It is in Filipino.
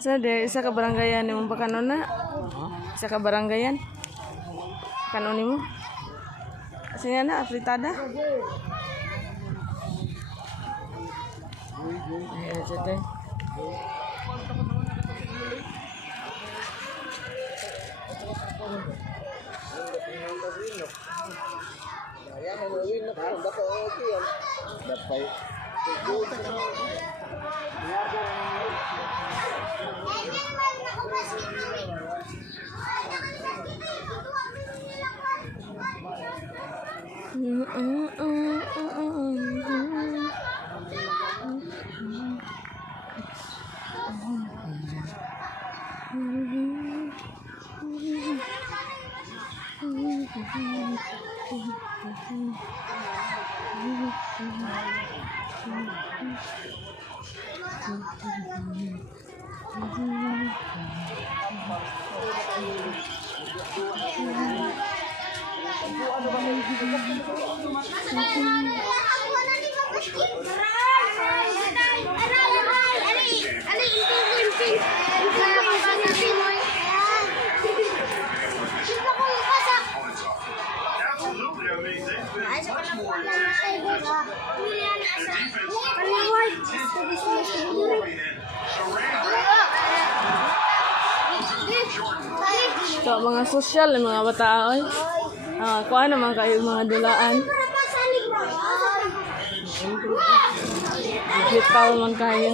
Sa de isa ka barangayan ni mo ba kanon na? Isa ka barangayan. Kanon nimo? Kasi nga na fritada. Ayan siya tayo. So, mga social, mga bata, oy. Kuha naman kayo mga dulaan. Bitaw man kayo.